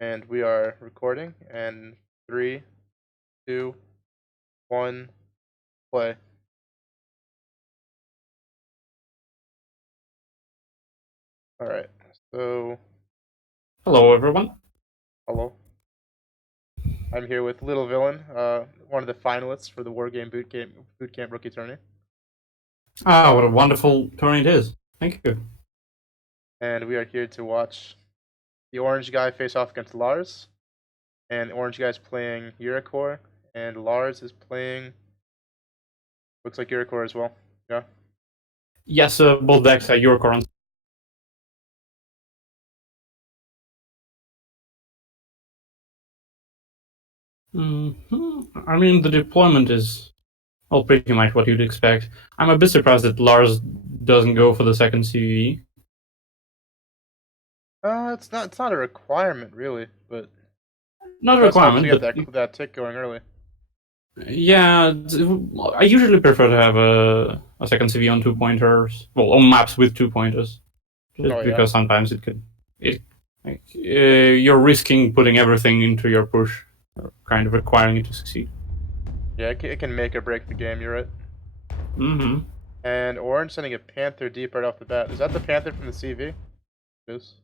And we are recording. And 3, 2, 1, play. All right. So, Hello, everyone. hello. I'm here with LittleVillain, one of the finalists for the Wargame Bootcamp Rookie Tourney. Ah, what a wonderful tourney it is. Thank you. And we are here to watch TheOrangeGuy face off against Lars. And TheOrangeGuy's playing Eurocorps, and Lars is playing. Looks like Eurocorps as well. Yeah. Yes, both decks are Eurocorps. I mean, the deployment is all pretty much what you'd expect. I'm a bit surprised that Lars doesn't go for the second CVE. It's not a requirement really, but Not it a does help to requirement, get but that tick going early. yeah, I usually prefer to have a second CV on 2-pointers, well, on maps with 2-pointers, just because sometimes you're risking putting everything into your push, kind of requiring it to succeed. Yeah, it can make or break the game. You're right. Mm-hmm. And Orange sending a Panther deep right off the bat. Is that the Panther from the CV? Yes.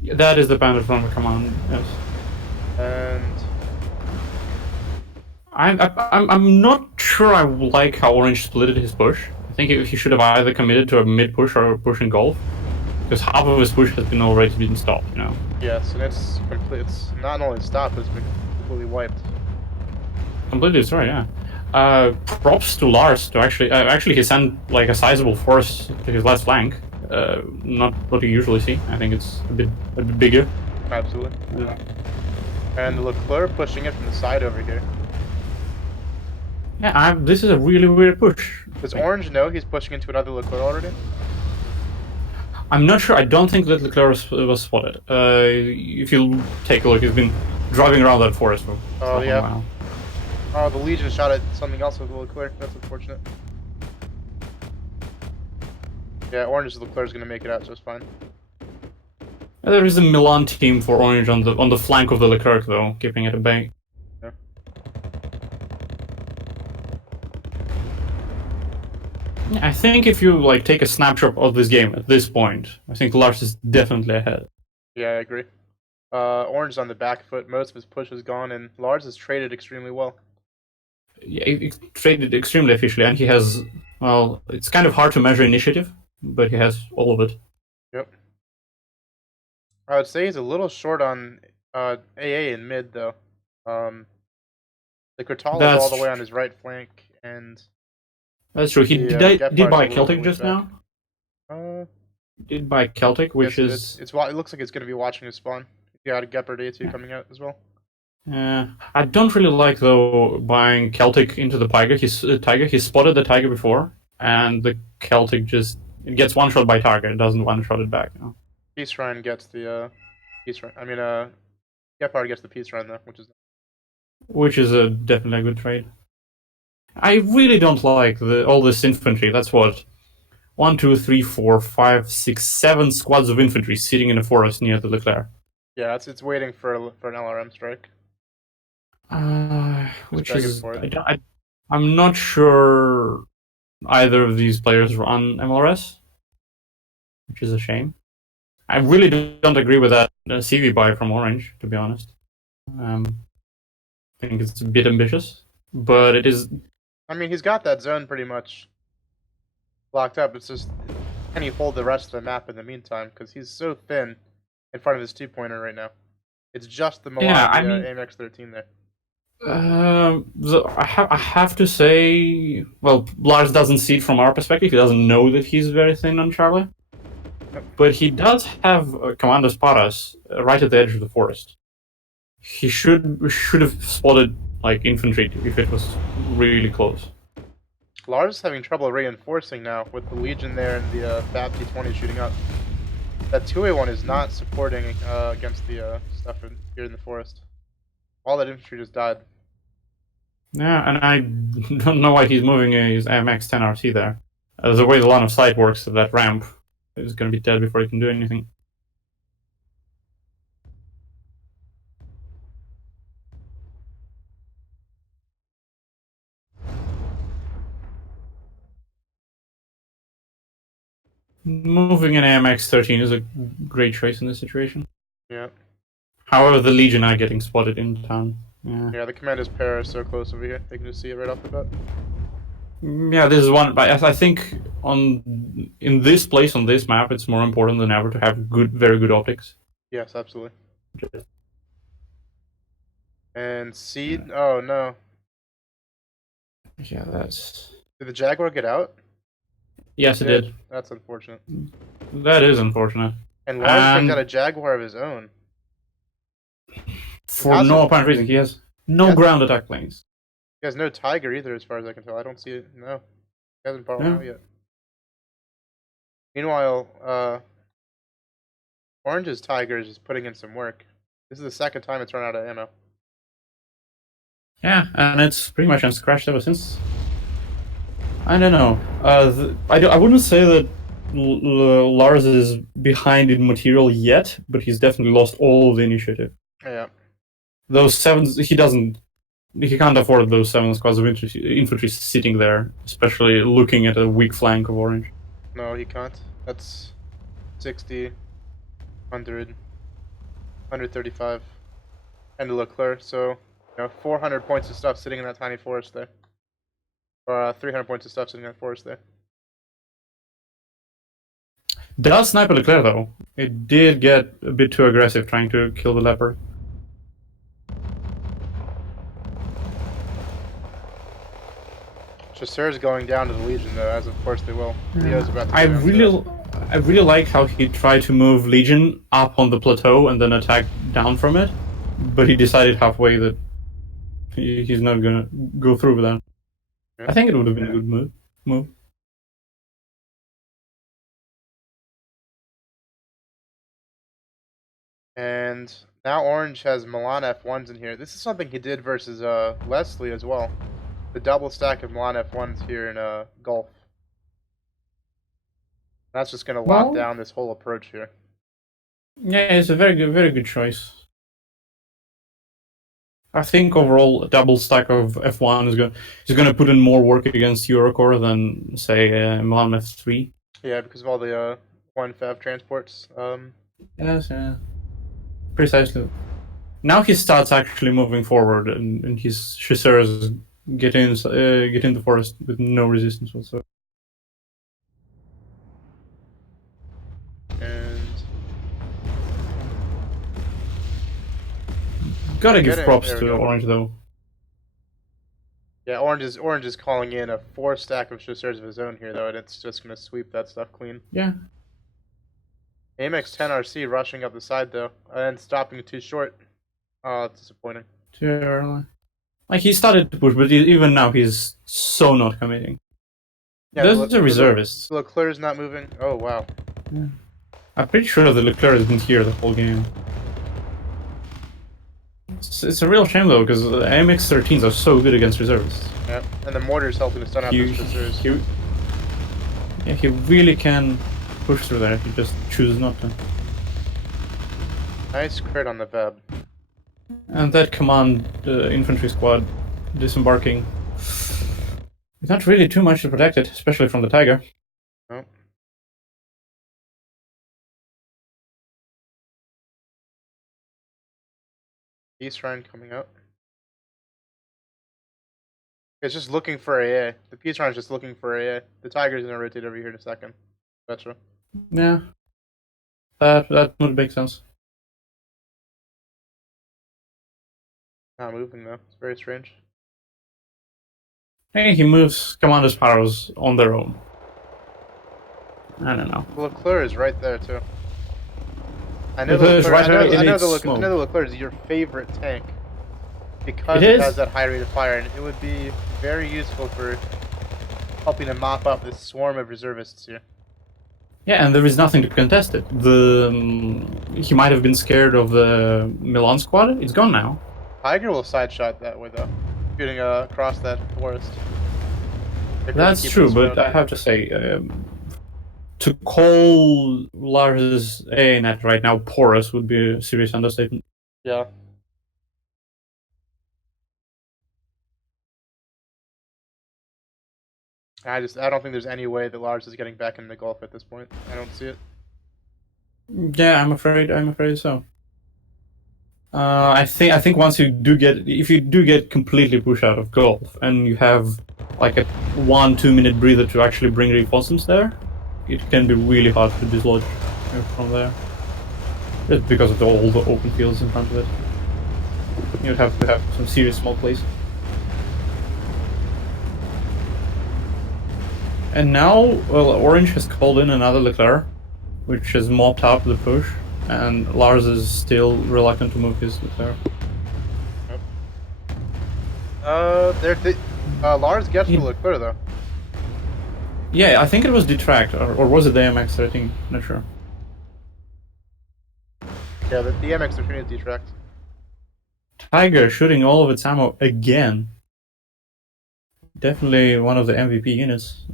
Yeah, that is the Panther from the command, yes. And I'm not sure I like how Orange splitted his push. I think he should have either committed to a mid push or a push in golf, because half of his push has been already been stopped, you know. yes, and it's complete. It's not only stopped, it's been completely wiped. Completely destroyed, yeah. Props to Lars to actually he sent like a sizable force to his left flank. Not what you usually see. I think it's a bit bigger. Absolutely. And Leclerc pushing it from the side over here. Yeah, this is a really weird push. Does Orange know he's pushing into another Leclerc already? I'm not sure. I don't think that Leclerc was spotted. If you take a look, he's been driving around that forest for Oh, yeah. a while. Oh, the Legion shot at something else with Leclerc. That's unfortunate. Yeah, Orange's Leclerc's gonna make it out just fine. There is a Milan team for Orange on the flank of the Leclerc, though, keeping it at bay. Yeah. I think if you like take a snapshot of this game at this point, I think Lars is definitely ahead. Yeah, I agree. Orange is on the back foot. Most of his push is gone, and Lars has traded extremely well. Yeah, he traded extremely efficiently, and he has, well, it's kind of hard to measure initiative, but he has all of it. Yep. I would say he's a little short on AA in mid, though. The Kurtal is all the way on his right flank, and that's true. He did buy Celtic just now. Did buy Celtic, which is it looks like it's going to be watching his spawn. He got a Gepard A2 coming out as well. I don't really like though buying Celtic into the Tiger. He spotted the Tiger before, and the Celtic just it gets one shot by target. It doesn't one shot it back. You know? Peace Shrine gets the Peace Shrine. I mean, Gepard gets the Peace Shrine though, which is a definitely a good trade. I really don't like all this infantry. That's what 1, 2, 3, 4, 5, 6, 7 squads of infantry sitting in a forest near the Leclerc. Yeah, it's waiting for an LRM strike. Which is I'm not sure either of these players run MLRS, which is a shame. I really don't agree with that CV buy from Orange, to be honest. I think it's a bit ambitious, but it is. I mean, he's got that zone pretty much locked up. It's just, can he hold the rest of the map in the meantime? Because he's so thin in front of his 2-pointer right now. It's just the Milan AMX 13 there. I have to say, well, Lars doesn't see it from our perspective. He doesn't know that he's very thin on Charlie. But he does have Commander Sparas right at the edge of the forest. He should have spotted like infantry if it was really close. Lars is having trouble reinforcing now with the Legion there and the FAB T20 shooting up. That 2A1 is not supporting against the stuff here in the forest. All that infantry just died. Yeah, and I don't know why he's moving his AMX 10 RC there. The way the line of sight works, that ramp is going to be dead before he can do anything. moving an AMX 13 is a great choice in this situation. Yeah. However, the Legion are getting spotted in town. Yeah. Yeah, the Commander's pair are so close over here. They can just see it right off the bat. Yeah, this is one. But I think in this place on this map, it's more important than ever to have very good optics. Yes, absolutely. And Seed. Oh no. Yeah, that's. Did the Jaguar get out? Yes, it did. That's unfortunate. That is unfortunate. And Lars brings out a Jaguar of his own. For no apparent reason, he has no ground attack planes. He has no Tiger either, as far as I can tell. I don't see it. No, he hasn't brought one out yet. Meanwhile, Orange's Tiger is just putting in some work. This is the second time it's run out of ammo. Yeah, and it's pretty much unscratched ever since. I don't know. I wouldn't say that Lars is behind in material yet, but he's definitely lost all of the initiative. Yeah. Those sevens, he can't afford those 7 squads of infantry sitting there, especially looking at a weak flank of Orange. No, he can't. That's 60, 100, 135, and a Leclerc. So, 400 points of stuff sitting in that tiny forest there. Or 300 points of stuff sitting in that forest there. Does sniper Leclerc though? It did get a bit too aggressive trying to kill the leopard. Chasseurs going down to the Legion though, as of course they will. Yeah. I really like how he tried to move Legion up on the plateau and then attack down from it, but he decided halfway that he's not gonna go through with that. Yeah. I think it would have been a good move. And now Orange has Milan F1s in here. This is something he did versus Leslie as well. The double stack of Milan F1s here in Gulf. That's just going to lock down this whole approach here. Yeah, it's a very good choice. I think overall a double stack of F1 is going to put in more work against Eurocorps than say Milan F3. Yeah, because of all the 1FAV transports. Yes, yeah. Precisely. Now he starts actually moving forward, and his chasseurs get in the forest with no resistance whatsoever. And gotta give props to Orange though. Yeah, Orange is calling in a 4 stack of chasseurs of his own here though, and it's just gonna sweep that stuff clean. Yeah. AMX 10 RC rushing up the side though, and stopping too short. Oh, that's disappointing. Too early. Like he started to push, but even now he's so not committing. Yeah, those are reservists. Leclerc's not moving. Oh wow. Yeah. I'm pretty sure the Leclerc isn't here the whole game. It's a real shame though, because the AMX 13s are so good against reservists. Yep, and the mortar's helping to stun out those chasseurs. Yeah, he really can push through there if he just chooses not to. Nice crit on the Veb. And that command infantry squad disembarking. There's not really too much to protect it, especially from the Tiger. No. Peace Shrine coming up. It's just looking for AA. The Peace Shrine is just looking for AA. The Tiger's gonna rotate over here in a second. Betcha. Yeah. That would make sense. Not moving though. It's very strange. Hey, he moves Commander's Sparrows on their own. I don't know. The Leclerc is right there too. I know the Leclerc is your favorite tank because it has that high rate of fire, and it would be very useful for helping to mop up this swarm of reservists here. Yeah, and there is nothing to contest it. He might have been scared of the Milan squad. It's gone now. Tiger will side shot that way though, shooting across that forest. That's true, but I have to say, to call Lars' ANet right now porous would be a serious understatement. Yeah. I don't think there's any way that Lars is getting back into golf at this point. I don't see it. Yeah, I'm afraid so. I think once you do if you do get completely pushed out of golf and you have like a 1-2 minute breather to actually bring reinforcements there, it can be really hard to dislodge from there. Just because of all the open fields in front of it. You'd have to have some serious small plays. And now, well, Orange has called in another Leclerc, which has mopped up the push, and Lars is still reluctant to move his Leclerc. Lars gets the Leclerc though. Yeah, I think it was Detract, or was it the MX-13? Not sure. Yeah, the MX-13 is Detract. Tiger shooting all of its ammo again. Definitely one of the MVP units.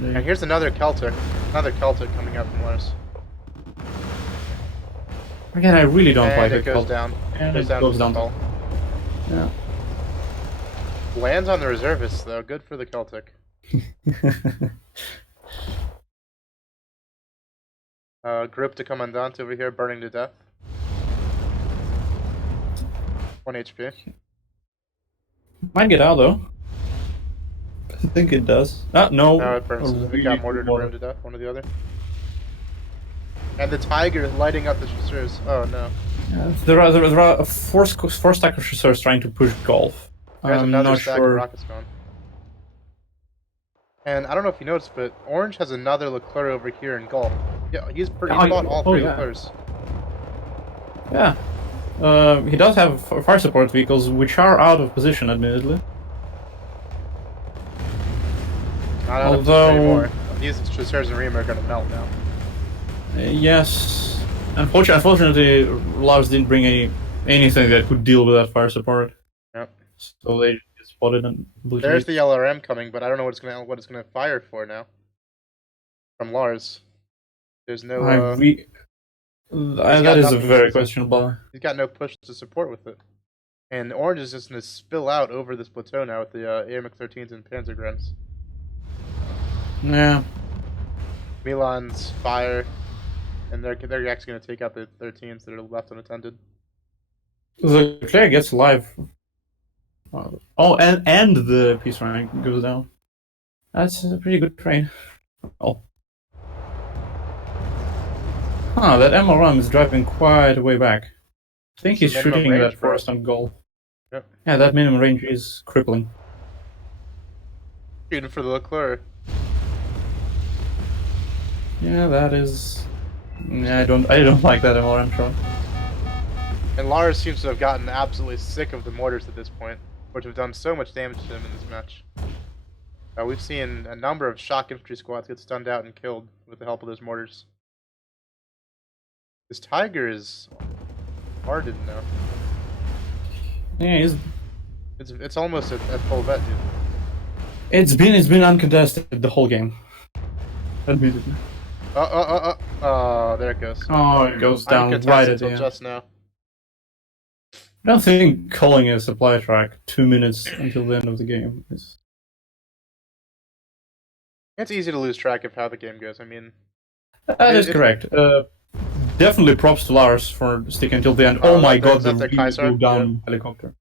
And here's another Celtic coming out from Lars. Again, I really don't and like it. Goes down. And it goes down. Yeah. Lands on the reservists though. Good for the Celtic. Group to Commandant over here, burning to death. 1 HP. Might get out though. I think it does. No. No, it burns. We got mortar to burn to death, one or the other. And the Tiger is lighting up the chasseurs. Oh no. Yeah, there are four stack of chasseurs trying to push golf. There's another not stack sure. of rockets gone. And I don't know if you noticed, but Orange has another Leclerc over here in golf. Yeah, he's fought all three Leclercs. Yeah. He does have fire support vehicles, which are out of position, admittedly. Not out of position anymore. These chasseurs and Ream are going to melt now. Yes. Unfortunately, Lars didn't bring anything that could deal with that fire support. Yep. So they just spotted and there's the LRM coming, but I don't know what it's gonna fire for now. From Lars. There's no that is a very questionable. He's got no push to support with it. And Orange is just gonna spill out over this plateau now with the AMX-13s and Panzergrams. Yeah. Milan's fire, and they're actually going to take out the 13s that are left unattended. The player gets alive. Oh, and the peace rank goes down. That's a pretty good trade. Oh. Huh, that MLRM is driving quite a way back. I think he's shooting that forest on goal. Yep. Yeah, that minimum range is crippling. Shooting for the Leclerc. Yeah, that is. Yeah, I don't like that MLRM shot. And Lars seems to have gotten absolutely sick of the mortars at this point, which have done so much damage to him in this match. We've seen a number of shock infantry squads get stunned out and killed with the help of those mortars. This Tiger is hardened now. Yeah, it's almost at full vet, dude. It's been uncontested the whole game. Admittedly. There it goes. Oh, it goes down right at the end. Just now. I don't think calling a supply track 2 minutes until the end of the game is. It's easy to lose track of how the game goes. I mean, that is correct. Definitely props to Lars for sticking until the end. Oh my god, the really down helicopter.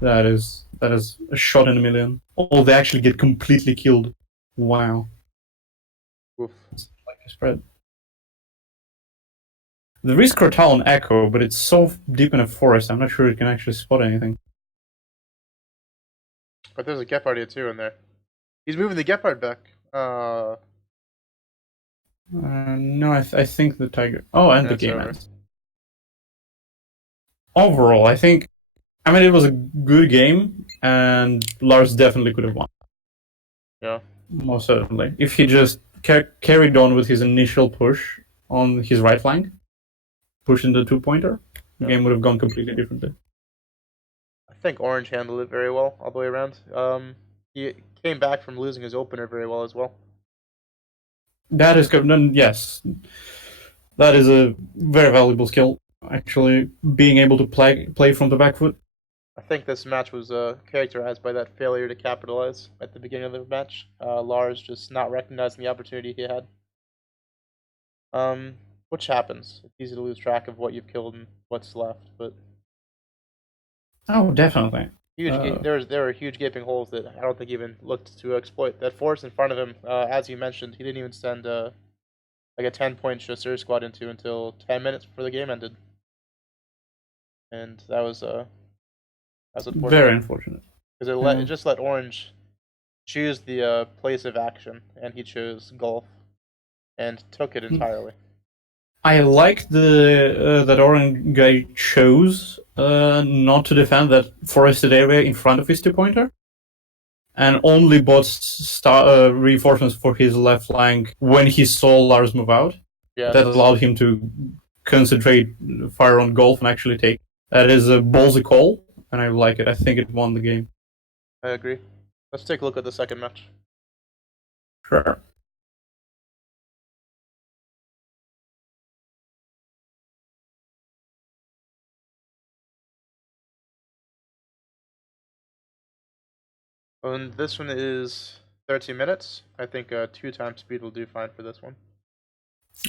That is a shot in a million. Oh, they actually get completely killed. Wow. Oof. It's like a spread. There is Cortal on Echo, but it's so deep in a forest, I'm not sure it can actually spot anything. But there's a Gepard here too in there. He's moving the Gepard back. No, I think the Tiger. Oh, and the game ends. Overall, I mean, it was a good game, and Lars definitely could have won. Yeah. Most certainly. If he just carried on with his initial push on his right flank, pushing the two-pointer, the game would have gone completely differently. I think Orange handled it very well all the way around. He came back from losing his opener very well as well. That is good. Yes. That is a very valuable skill, actually, being able to play from the back foot. I think this match was characterized by that failure to capitalize at the beginning of the match. Lars just not recognizing the opportunity he had. Which happens. It's easy to lose track of what you've killed and what's left, but Oh, definitely. there were huge gaping holes that I don't think he even looked to exploit. That force in front of him, as you mentioned, he didn't even send like a 10-point chasseur squad into until 10 minutes before the game ended, and that was unfortunate. Very unfortunate. Because it just let Orange choose the place of action, and he chose golf, and took it entirely. I like that OrangeGuy chose not to defend that forested area in front of his 2-pointer, and only bought reinforcements for his left flank when he saw Lars move out. Yeah, that allowed him to concentrate fire on golf and actually take. That is a ballsy call, and I like it. I think it won the game. I agree. Let's take a look at the second match. Sure. And this one is 13 minutes. I think 2 times speed will do fine for this one.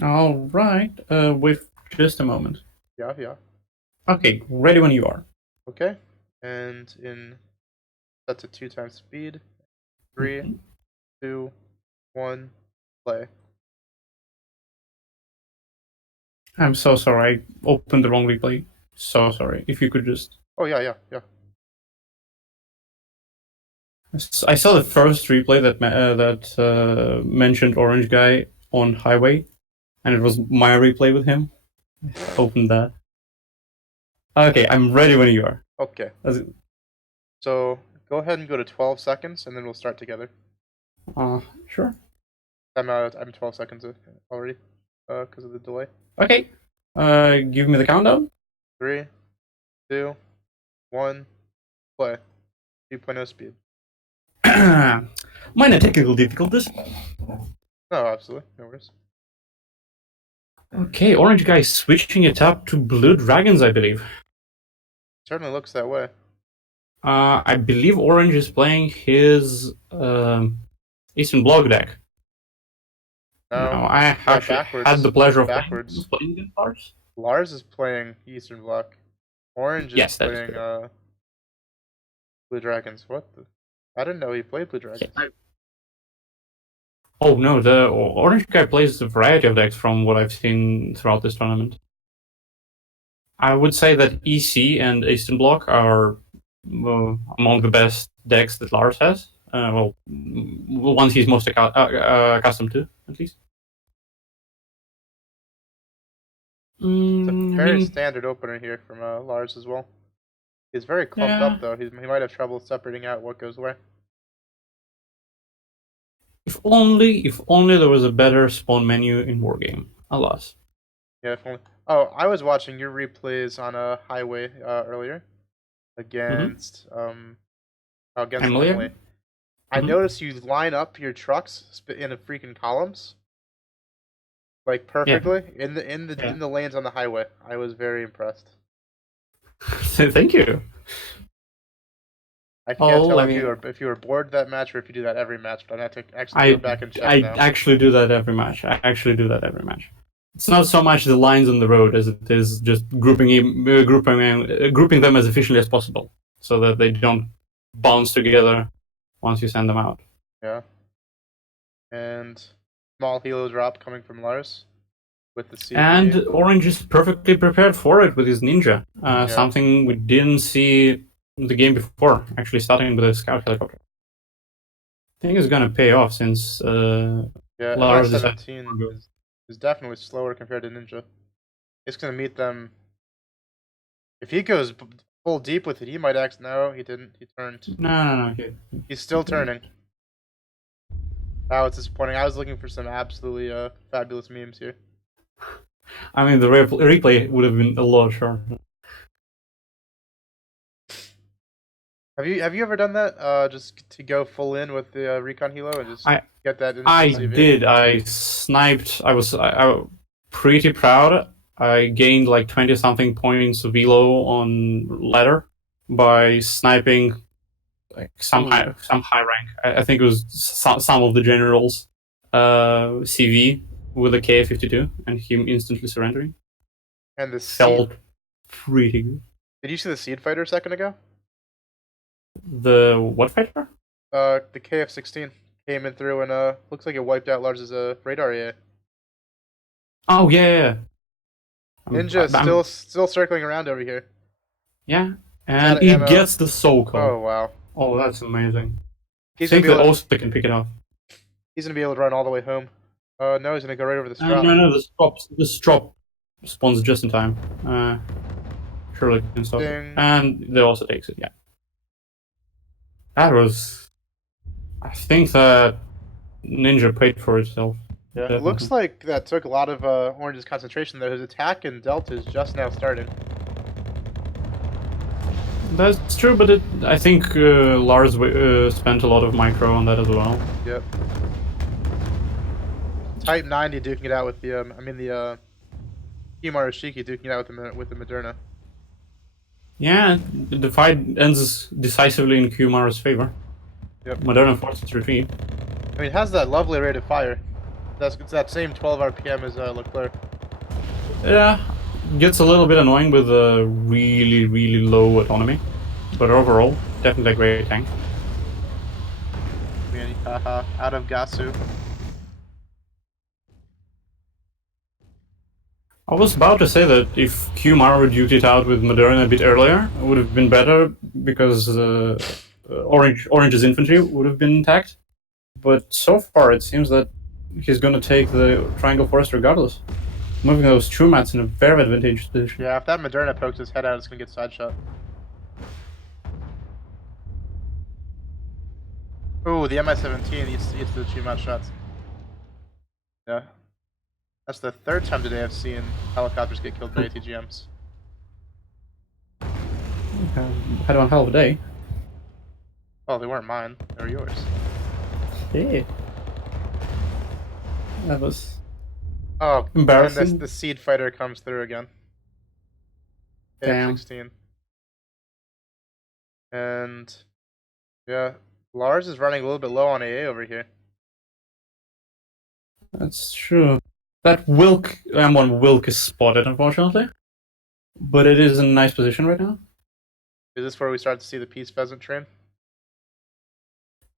All right. Wait just a moment. Yeah. Okay, ready when you are. Okay, and that's a 2 times speed. 3, 2, 1, play. I'm so sorry. I opened the wrong replay. So sorry. If you could just. Oh yeah. I saw the first replay that mentioned OrangeGuy on highway, and it was my replay with him. Opened that. Okay, I'm ready when you are. Okay. So go ahead and go to 12 seconds, and then we'll start together. Sure. I'm 12 seconds already, because of the delay. Okay. Give me the countdown. 3, 2, 1, play. 2.0 speed. Minor technical difficulties. No, absolutely. No worries. Okay, OrangeGuy switching it up to Blue Dragons, I believe. Certainly looks that way. I believe Orange is playing his Eastern Bloc deck. No, I actually had the pleasure of playing against Lars. Lars is playing Eastern Bloc. Orange is playing Blue Dragons. What the? I didn't know he played Blue Dragons. Oh no, the OrangeGuy plays a variety of decks from what I've seen throughout this tournament. I would say that EC and Eastern Bloc are among the best decks that Lars has. Well, ones he's most accustomed to, at least. It's a very standard opener here from Lars as well. He's very clumped up though. He might have trouble separating out what goes where. If only there was a better spawn menu in Wargame. Alas. Yeah, if only. Oh, I was watching your replays on a highway earlier against Emily. I noticed you line up your trucks in the freaking columns, like perfectly in the lanes on the highway. I was very impressed. Thank you. I can't tell if you were bored that match or if you do that every match, but I have to actually go back and check now. I actually do that every match. It's not so much the lines on the road as it is just grouping them as efficiently as possible, so that they don't bounce together once you send them out. Yeah. And small helo drop coming from Lars with the CV. And Orange is perfectly prepared for it with his ninja. Something we didn't see in the game before, actually starting with a scout helicopter. I think it's gonna pay off since Lars is definitely slower compared to Ninja. It's gonna meet them. If he goes full deep with it, he might act. No, he didn't. He turned. No. He's still turning. Oh, it's disappointing. I was looking for some absolutely fabulous memes here. I mean, the replay would have been a lot shorter. Have you ever done that? Just to go full in with the recon helo and just get that in the CV? Did. I sniped. I was pretty proud. I gained like 20-something points of elo on ladder by sniping like some Ooh. high rank. I think it was some of the generals CV with a KA-52 and him instantly surrendering. And the Felt seed. pretty good. Did you see the seed fighter a second ago? The what fighter? The KF-16 came in through and looks like it wiped out Lars's radar area. Oh yeah. Ninja still circling around over here. Yeah, He's out and of he ammo. gets the Soko. Oh wow. Oh, that's amazing. I He's gonna think be that able to, also can pick it up. he's gonna be able to run all the way home. No, he's gonna go right over the strop. No, the strop spawns just in time. Surely can stop it. Ding. And they also takes it, yeah. That was... I think that Ninja paid for itself. Yeah, Definitely. it looks like that took a lot of Orange's concentration though. His attack in Delta is just now starting. That's true, but I think Lars spent a lot of micro on that as well. Yep. Type 90 duking it out with the Kimar Ishiki duking it out with the Moderna. Yeah, the fight ends decisively in Kumaru's favor. Yep. Moderna forces its retreat. I mean, it has that lovely rate of fire. It's that same 12 RPM as Leclerc. Yeah, gets a little bit annoying with a really low autonomy, but overall, definitely a great tank. Haha, out of Gasu. I was about to say that if Kumaru duked it out with Moderna a bit earlier, it would have been better because Orange's infantry would have been intact. But so far, it seems that he's going to take the Triangle Forest regardless. Moving those true mats in a very advantageous position. Yeah, if that Moderna pokes his head out, it's gonna get side shot. Ooh, the Mi-17 eats the two-mat shots. Yeah. That's the third time today I've seen helicopters get killed by ATGMs. Had one hell of a day. Oh, they weren't mine. They were yours. Yeah. That was embarrassing. embarrassing. And the seed fighter comes through again. Damn. 16. And yeah, Lars is running a little bit low on AA over here. That's true. That M1 Wilk is spotted, unfortunately. But it is in a nice position right now. Is this where we start to see the Peace Pheasant train?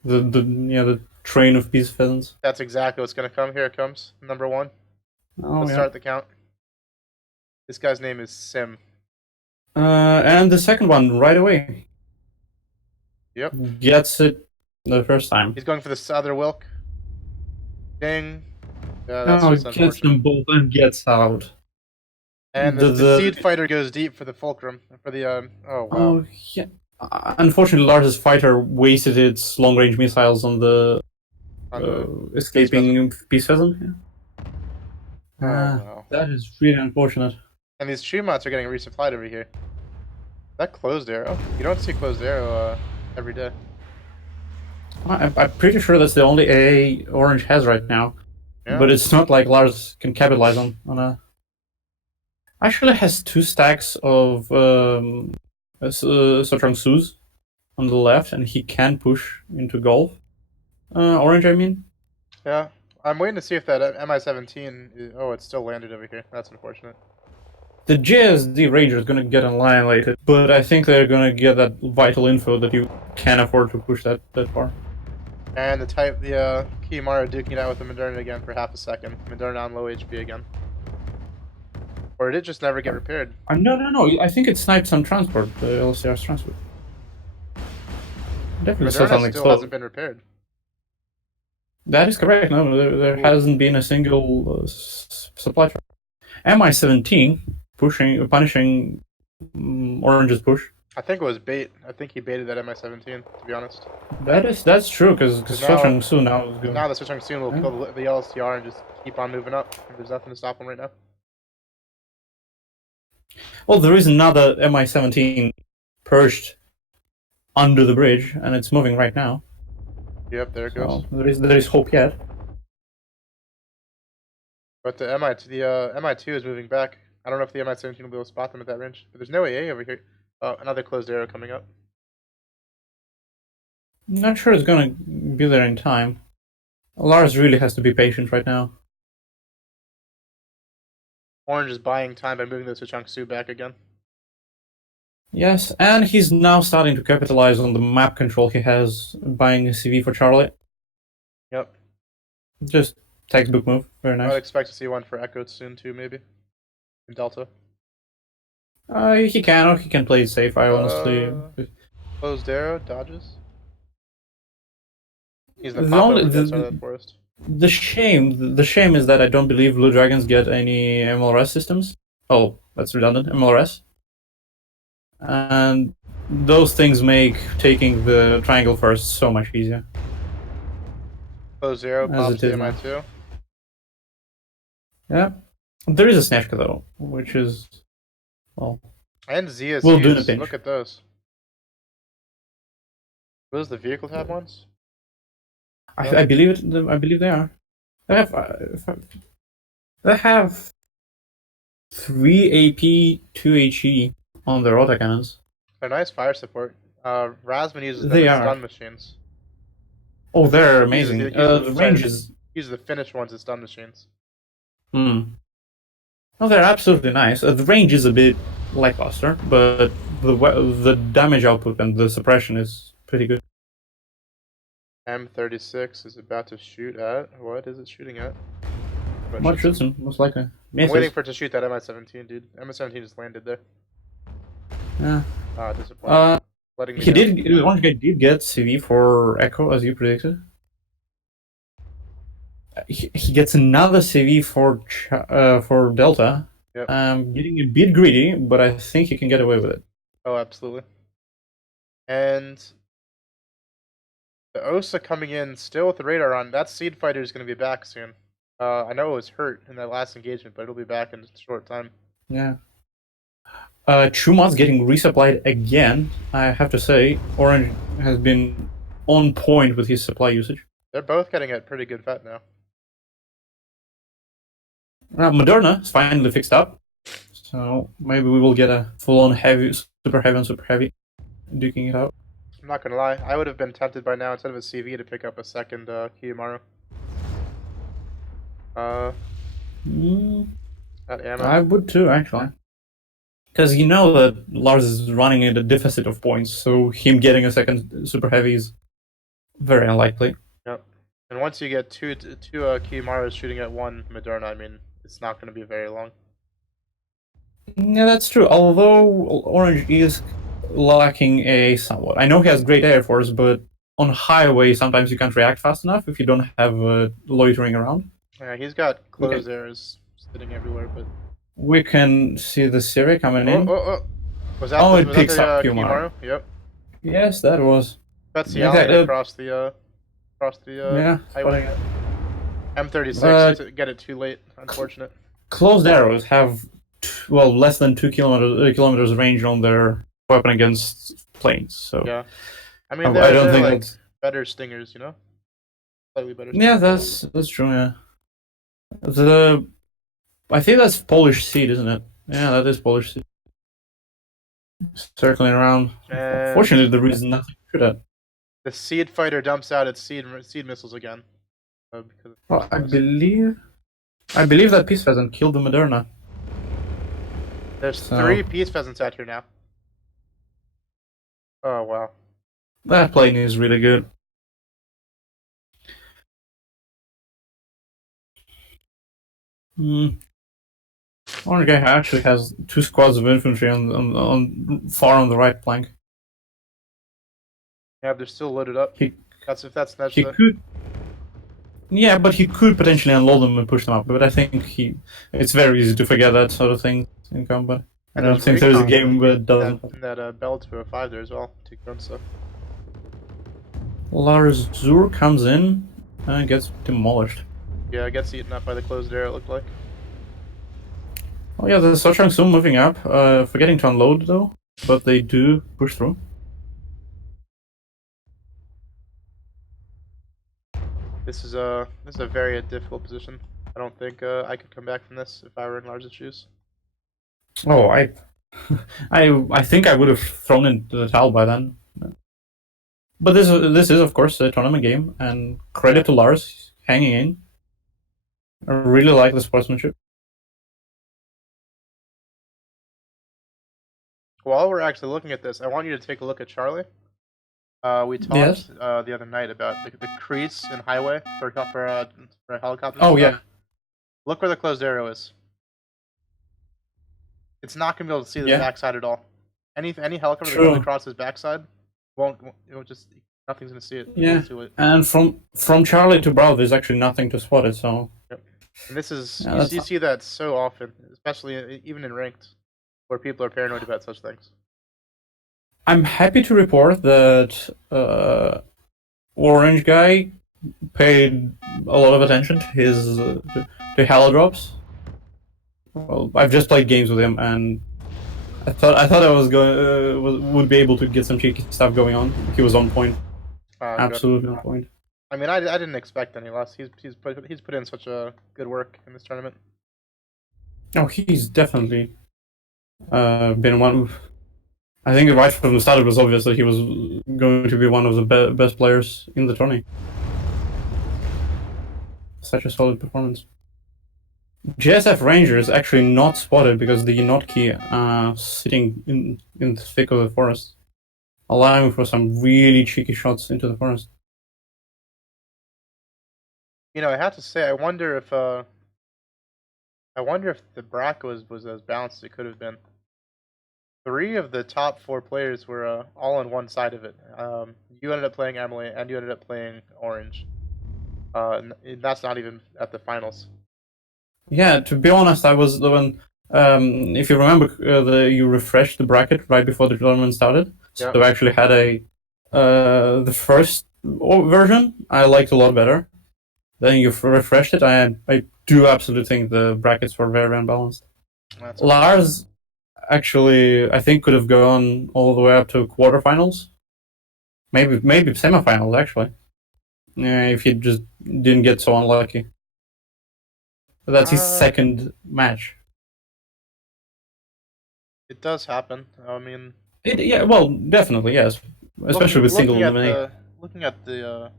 The train of peace pheasants. That's exactly what's gonna come. Here it comes. Number 1. Let's start the count. This guy's name is Sim. And the second one right away. Yep. Gets it the first time. He's going for this other Wilk. Ding. Yeah, that's gets them both and gets out. And the seed fighter goes deep for the fulcrum. For the oh wow. Oh yeah. Unfortunately, Lars's fighter wasted its long-range missiles on the escaping peace pheasant. Yeah. Oh, wow. That is really unfortunate. And these tree mats are getting resupplied over here. That closed arrow? You don't see closed arrow every day. I'm pretty sure that's the only AA Orange has right now. Yeah. But it's not like Lars can capitalize on a... Actually has 2 stacks of Sotrang Sus on the left, and he can push into Gulf. Orange, I mean. Yeah. I'm waiting to see if that Mi-17... Oh, it's still landed over here. That's unfortunate. The JSD Ranger is going to get annihilated, but I think they're going to get that vital info that you can't afford to push that far. And the Kiyomaro duking it out with the Moderna again for half a second. Moderna on low HP again. Or did it just never get repaired? No. I think it sniped some transport, the LCR's transport. Definitely Moderna still hasn't been repaired. That is correct. No, there hasn't been a single supply truck. Mi-17 punishing Orange's push. I think it was bait. I think he baited that Mi-17, to be honest. That's true, because Sotrang Su now is good. Now the Sotrang Su will kill the LCR and just keep on moving up. There's nothing to stop him right now. Well, there is another Mi-17 perched under the bridge, and it's moving right now. Yep, there it goes. There is hope yet. But the Mi-2 is moving back. I don't know if the Mi-17 will be able to spot them at that range. But there's no AA over here. Oh, another closed arrow coming up. Not sure it's gonna be there in time. Lars really has to be patient right now. Orange is buying time by moving the Suchang-Su back again. Yes, and he's now starting to capitalize on the map control he has, buying a CV for Charlie. Yep. Just textbook move. Very I would nice. expect to see one for Echo soon too, maybe. In Delta. He can, or he can play it safe, I honestly... Closed arrow, dodges. He's the The pop only... over the other side of that forest. The shame is that I don't believe Blue Dragons get any MLRS systems. Oh, that's redundant. MLRS. And those things make taking the triangle first so much easier. Closed arrow, pops the MI2. Yeah. There is a Snatchka though, which is... well... And ZSUs, we'll do in a pinch. Look at those. Those the vehicle tab ones? I believe it. I believe they are. They have 3 AP, 2 HE on their autocannons. They're nice fire support. Rasmus uses them They as are. stun machines. Oh, they're amazing. The range is... Use the finished ones as stun machines. Oh, they're absolutely nice. The range is a bit lackluster, but the damage output and the suppression is pretty good. M36 is about to shoot at... What is it shooting at? What shoots him, most likely. I'm waiting for it to shoot that MI17, dude. MI17 just landed there. Yeah. Disappointing. OrangeGuy did get CV for Echo, as you predicted. He gets another CV for Delta. Yep. Getting a bit greedy, but I think he can get away with it. Oh, absolutely. And the OSA coming in still with the radar on. That Seed Fighter is going to be back soon. I know it was hurt in that last engagement, but it'll be back in a short time. Yeah. Chuma's getting resupplied again. I have to say, Orange has been on point with his supply usage. They're both getting at pretty good vet now. Moderna is finally fixed up, so maybe we will get a full-on heavy, super heavy and super heavy, duking it out. I'm not gonna lie, I would have been tempted by now instead of a CV to pick up a second Kiyomaru. That ammo. I would too, actually. Because you know that Lars is running at a deficit of points, so him getting a second super heavy is very unlikely. Yep. And once you get two Kiyomarus shooting at one Moderna, I mean, it's not going to be very long. Yeah, that's true. Although Orange is lacking a somewhat. I know he has great air force, but on highway sometimes you can't react fast enough if you don't have loitering around. Yeah, he's got closed airs sitting everywhere, but... We can see the Siri coming in. Was that it picks up Kiyomaru? Yep. Yes, that was. That's the alley across the highway. M36 to get it too late, unfortunate. Closed arrows have less than 2 kilometers range on their weapon against planes. So yeah, I mean I don't think like better stingers, you know, slightly better. Yeah, that's true. Yeah, I think that's Polish seed, isn't it? Yeah, that is Polish seed. Circling around. And fortunately, there is nothing to shoot at. The Seed Fighter dumps out its seed missiles again. Well, I believe that Peace Pheasant killed the Moderna. There's 3 Peace Pheasants out here now. Oh wow. That plane is really good. One guy actually has 2 squads of infantry on far on the right flank. Yeah, they're still loaded up. That's he could. Yeah, but he could potentially unload them and push them up. But I think it's very easy to forget that sort of thing in combat. I don't think there's a game where it doesn't. And that Bell 205 there as well. stuff. Lars Zur comes in and gets demolished. Yeah, it gets eaten up by the closed air, it looked like. Oh yeah, the Sochang still moving up, forgetting to unload though, but they do push through. This is a very difficult position. I don't think I could come back from this if I were in Lars' shoes. Oh, I I think I would have thrown in the towel by then. But this is of course a tournament game, and credit to Lars hanging in. I really like the sportsmanship. While we're actually looking at this, I want you to take a look at Charlie. We Yes. talked the other night about the crease in highway for helicopters. Oh yeah. Look where the closed arrow is. It's not gonna be able to see the Yeah. backside at all. Any helicopter that True. comes across his backside won't just nothing's gonna see it. Yeah. See it. And from Charlie to Bravo, there's actually nothing to spot it. So. Yep. And this is Yeah, you see that so often, especially even in ranked, where people are paranoid about such things. I'm happy to report that OrangeGuy paid a lot of attention to his to helo drops. Well, I've just played games with him, and I thought I was going would be able to get some cheeky stuff going on. He was on point, absolutely on point. I mean, I didn't expect any less. He's put in such a good work in this tournament. Oh, he's definitely been one. I think right from the start it was obvious that he was going to be one of the best players in the tourney. Such a solid performance. JSF Ranger is actually not spotted because the not key sitting in the thick of the forest, allowing for some really cheeky shots into the forest. You know, I have to say, I wonder if the bracket was as balanced as it could have been. 3 of the top 4 players were all on one side of it. You ended up playing Emily, and you ended up playing Orange. And that's not even at the finals. Yeah, to be honest, I was the one. If you remember, you refreshed the bracket right before the tournament started. So I actually had the first version I liked a lot better. Then you refreshed it. I do absolutely think the brackets were very unbalanced. Lars actually, I think, could have gone all the way up to quarterfinals, maybe semifinals actually. If he just didn't get so unlucky. But that's his second match. It does happen. I mean, yeah, well, definitely yes, especially with single elimination. Looking at the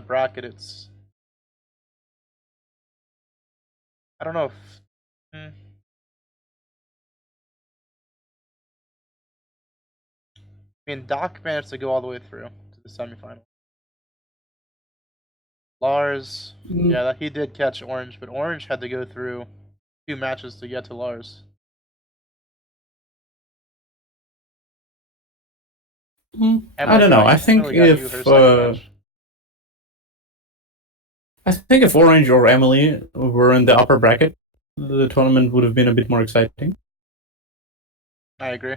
bracket, it's I don't know if. I mean, Doc managed to go all the way through to the semifinal. Lars, yeah, he did catch Orange, but Orange had to go through 2 matches to get to Lars. I don't know. I think if Orange or Emily were in the upper bracket, the tournament would have been a bit more exciting. I agree.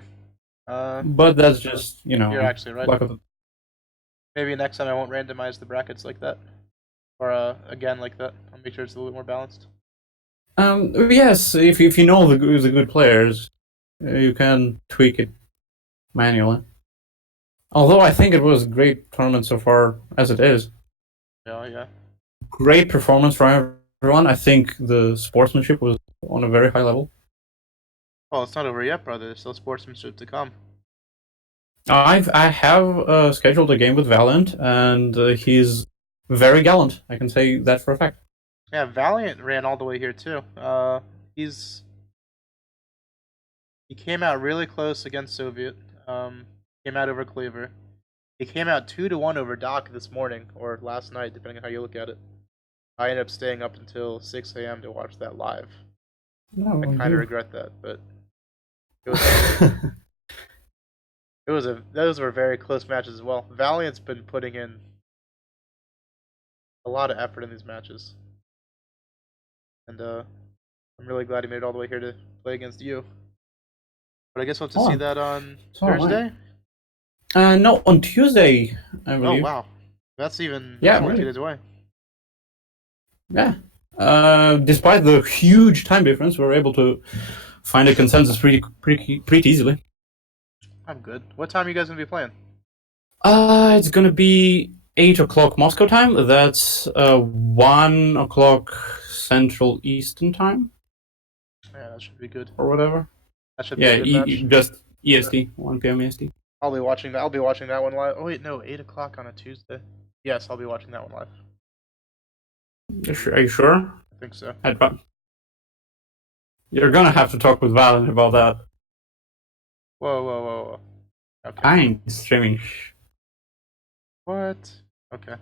But that's just, you're actually right. Luck of the... Maybe next time I won't randomize the brackets like that, or again like that. I'll make sure it's a little bit more balanced. Yes, if you know the good players, you can tweak it manually. Although I think it was a great tournament so far as it is. Yeah. Great performance from everyone. I think the sportsmanship was on a very high level. Well, it's not over yet, brother. There's still sportsmanship to come. I have scheduled a game with Valiant, and he's very gallant. I can say that for a fact. Yeah, Valiant ran all the way here too. He came out really close against Soviet. Came out over Cleaver. He came out 2-1 over Doc this morning or last night, depending on how you look at it. I ended up staying up until 6 a.m. to watch that live. I kind of regret that, but it was those were very close matches as well. Valiant's been putting in a lot of effort in these matches, and I'm really glad he made it all the way here to play against you. But I guess we'll have to see that on Thursday. No, on Tuesday, I believe. Oh wow, that's even 2 days away. Yeah. Despite the huge time difference, we were able to find a consensus pretty easily. I'm good. What time are you guys gonna be playing? It's gonna be 8 o'clock Moscow time. That's 1 o'clock Central Eastern time. Yeah, that should be good. or whatever. That should Yeah, be a good match. just EST, 1 p.m. EST. I'll be watching that. I'll be watching that one live. Oh wait, no, 8 o'clock on a Tuesday. Yes, I'll be watching that one live. Are you sure? I think so. You're gonna have to talk with Valen about that. Whoa. Okay. I ain't streaming. What? Okay.